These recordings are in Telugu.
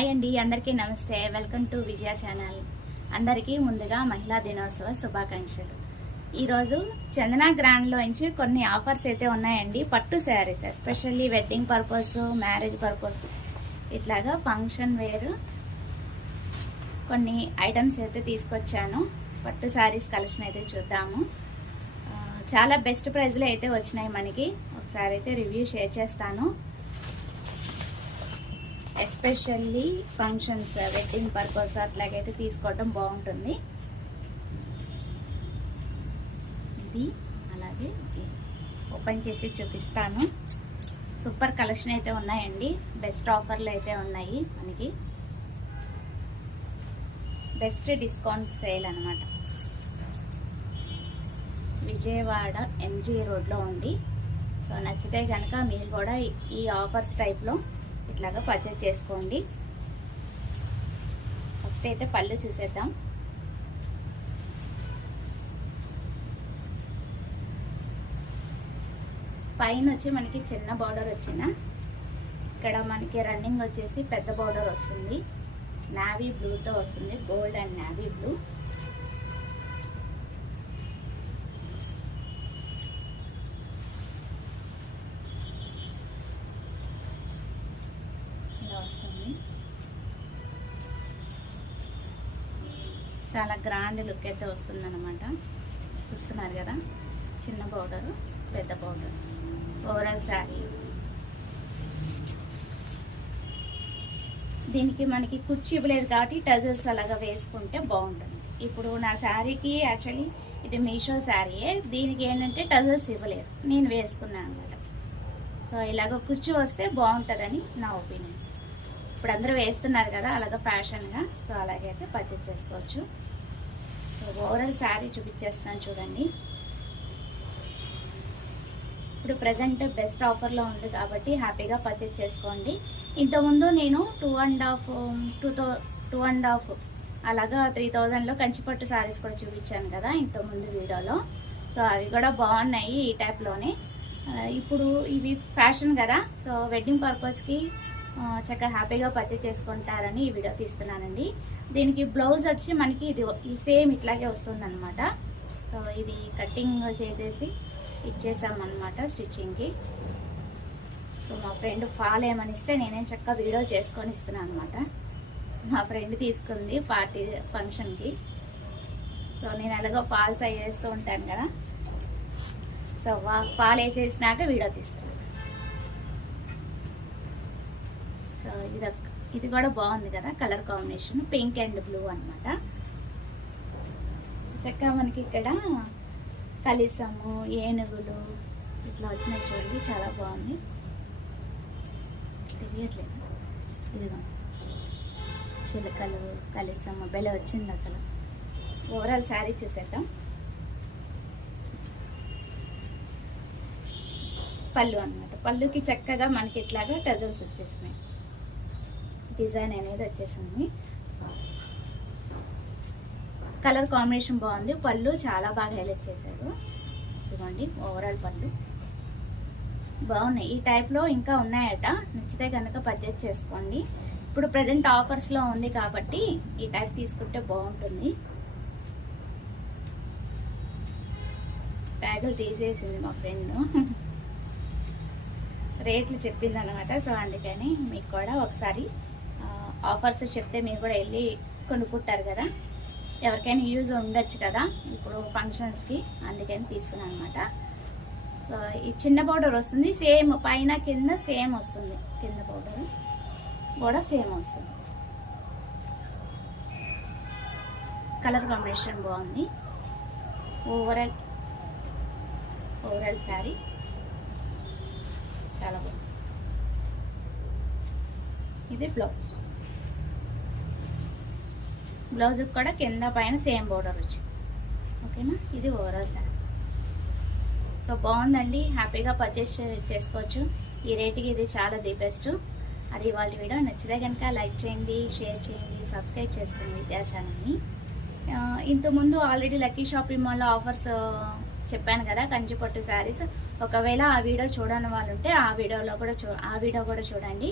హాయ్ అండి, అందరికీ నమస్తే. Welcome to Vijaya channel. అందరికీ ముందుగా మహిళా దినోత్సవ శుభాకాంక్షలు. ఈరోజు చందన గ్రాండ్లో నుంచి కొన్ని ఆఫర్స్ అయితే ఉన్నాయండి. పట్టు saris, especially wedding purpose, marriage purpose, ఇట్లాగా ఫంక్షన్ వేర్ కొన్ని ఐటమ్స్ అయితే తీసుకొచ్చాను. పట్టు శారీస్ కలెక్షన్ అయితే చూద్దాము. చాలా బెస్ట్ ప్రైస్లో అయితే వచ్చినాయి మనకి. ఒకసారి అయితే రివ్యూ షేర్ చేస్తాను. ఎస్పెషల్లీ ఫంక్షన్స్, వెడ్డింగ్ పర్పస్ అట్లాగైతే తీసుకోవడం బాగుంటుంది. ఇది అలాగే ఓపెన్ చేసి చూపిస్తాను. సూపర్ కలెక్షన్ అయితే ఉన్నాయండి. బెస్ట్ ఆఫర్లు అయితే ఉన్నాయి మనకి. బెస్ట్ డిస్కౌంట్ సేల్ అన్నమాట. విజయవాడ ఎంజీ రోడ్లో ఉంది. సో నచ్చితే కనుక మీరు కూడా ఈ ఆఫర్స్ టైప్లో ఇట్లాగా పర్చేజ్ చేసుకోండి. ఫస్ట్ అయితే పళ్ళు చూసేద్దాం. పైన వచ్చి మనకి చిన్న బార్డర్ వచ్చిన, ఇక్కడ మనకి రన్నింగ్ వచ్చేసి పెద్ద బార్డర్ వస్తుంది. నావీ బ్లూతో వస్తుంది, గోల్డ్ అండ్ నావీ బ్లూ. వస్తుంది. చాలా గ్రాండ్ లుక్ అయితే వస్తుంది అనమాట. చూస్తున్నారు కదా, చిన్న బోర్డర్, పెద్ద బోర్డర్, ఓవరాల్ శారీ. దీనికి మనకి కుర్చీ ఇవ్వలేదు కాబట్టి టజల్స్ అలాగా వేసుకుంటే బాగుంటుంది. ఇప్పుడు నా శారీకి యాక్చువల్లీ ఇది మీషో శారీయే. దీనికి ఏంటంటే టజల్స్ ఇవ్వలేదు, నేను వేసుకున్నాను అనమాట. సో ఇలాగ కుర్చీ వస్తే బాగుంటుందని నా ఒపీనియన్. ఇప్పుడు అందరూ వేస్తున్నారు కదా అలాగ ఫ్యాషన్గా. సో అలాగే అయితే పర్చేజ్ చేసుకోవచ్చు. సో ఓవరాల్ శారీ చూపించేస్తున్నాను చూడండి. ఇప్పుడు ప్రజెంట్ బెస్ట్ ఆఫర్లో ఉంది కాబట్టి హ్యాపీగా పర్చేజ్ చేసుకోండి. ఇంతకుముందు నేను 2.5 అలాగా 3000లో కంచిపట్టు శారీస్ కూడా చూపించాను కదా ఇంతకుముందు వీడియోలో. సో అవి కూడా బాగున్నాయి ఈ టైప్లోనే. ఇప్పుడు ఇవి ఫ్యాషన్ కదా, సో వెడ్డింగ్ పర్పస్కి చక్కగా హ్యాపీగా పర్చేజ్ చేసుకుంటారని ఈ వీడియో తీస్తున్నానండి. దీనికి బ్లౌజ్ వచ్చి మనకి ఇది సేమ్ ఇట్లాగే వస్తుంది అనమాట. సో ఇది కటింగ్ చేసేసి ఇచ్చేసామన్నమాట స్టిచ్చింగ్కి. సో మా ఫ్రెండ్ ఫాల్ ఏమనిస్తే నేనేం చక్కగా వీడియో చేసుకొని ఇస్తున్నాను అనమాట. మా ఫ్రెండ్ తీసుకుంది పార్టీ ఫంక్షన్కి. సో నేను ఎలాగో ఫాల్స్ అవి వేస్తూ ఉంటాను కదా, సో ఫాల్ వేసేసినాక వీడియో తీస్తున్నాను. సో ఇది కూడా బాగుంది కదా, colour combination pink and blue అనమాట. చక్కగా మనకి ఇక్కడ కలిసము, ఏనుగులు ఇట్లా వచ్చినాయి చూడండి, చాలా బాగుంది. తెలియట్లేదు, ఇదిగో చిలకలు, కలిసము బెల వచ్చింది అసలు. ఓవరాల్ శారీ చూసేద్దాం. పళ్ళు అనమాట. పళ్ళుకి చక్కగా మనకి ఇట్లాగా టజల్స్ వచ్చేసినాయి. డిజైన్ అనేది వచ్చేసింది. కలర్ కాంబినేషన్ బాగుంది. పళ్ళు చాలా బాగా హైలైట్ చేశారు. ఇదిగోండి ఓవరాల్ పళ్ళు బాగున్నాయి. ఈ టైప్లో ఇంకా ఉన్నాయట. నచ్చితే కనుక పర్చేజ్ చేసుకోండి. ఇప్పుడు ప్రజెంట్ ఆఫర్స్లో ఉంది కాబట్టి ఈ టైప్ తీసుకుంటే బాగుంటుంది. ట్యాగులు తీసేసింది మా ఫ్రెండ్, రేట్లు చెప్పింది అనమాట. సో అందుకని మీకు కూడా ఒకసారి ఆఫర్స్ చెప్తే మీరు కూడా వెళ్ళి కొనుక్కుంటారు కదా, ఎవరికైనా యూజ్ ఉండొచ్చు కదా ఇప్పుడు ఫంక్షన్స్కి, అందుకని తీస్తున్నాను అనమాట. సో ఈ చిన్న పౌడర్ వస్తుంది, సేమ్ పైన కింద సేమ్ వస్తుంది. కింద పౌడర్ కూడా సేమ్ వస్తుంది. కలర్ కాంబినేషన్ బాగుంది. ఓవరాల్ శారీ చాలా బాగుంది. ఇది బ్లౌజ్ కూడా కింద పైన సేమ్ బోర్డర్ వచ్చింది. ఓకేనా, ఇది ఓవరాల్ శారీ. సో బాగుందండి, హ్యాపీగా పర్చేస్ చేసుకోవచ్చు. ఈ రేటుకి ఇది చాలా ది బెస్ట్. అది ఇవాళ వీడియో. నచ్చితే కనుక లైక్ చేయండి, షేర్ చేయండి, సబ్స్క్రైబ్ చేసుకోండి విజయ ఛానల్ని. ఇంతకుముందు ఆల్రెడీ లక్కీ షాపింగ్ మాల్లో ఆఫర్స్ చెప్పాను కదా, కంచిపట్టు శారీస్. ఒకవేళ ఆ వీడియో చూడని వాళ్ళు ఉంటే ఆ వీడియో కూడా చూడండి.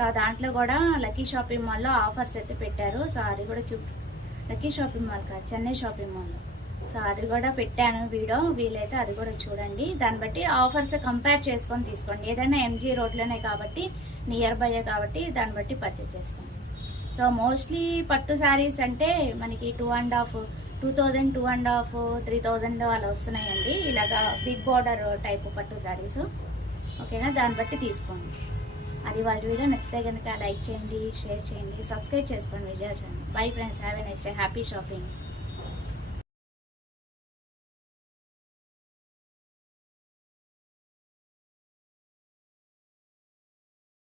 సో దాంట్లో కూడా లక్కీ షాపింగ్ మాల్లో ఆఫర్స్ అయితే పెట్టారు. సో అది కూడా లక్కీ షాపింగ్ మాల్ కాదు, చెన్నై షాపింగ్ మాల్లో. సో అది కూడా పెట్టాను వీడియో, వీలైతే అది కూడా చూడండి. దాన్ని బట్టి ఆఫర్స్ కంపేర్ చేసుకొని తీసుకోండి. ఏదైనా ఎంజీ రోడ్లోనే కాబట్టి, నియర్ బై కాబట్టి దాన్ని బట్టి పర్చేజ్ చేసుకోండి. సో మోస్ట్లీ పట్టు శారీస్ అంటే మనకి 2,500, 3,000 అలా వస్తున్నాయండి. ఇలాగా బిగ్ బార్డర్ టైప్ పట్టు శారీస్. ఓకేనా, దాన్ని బట్టి తీసుకోండి. అది వాళ్ళ వీడియో నచ్చితే కనుక లైక్ చేయండి, షేర్ చేయండి, సబ్స్క్రైబ్ చేసుకోండి Vijaya channel. Bye friends, have a nice day, happy shopping.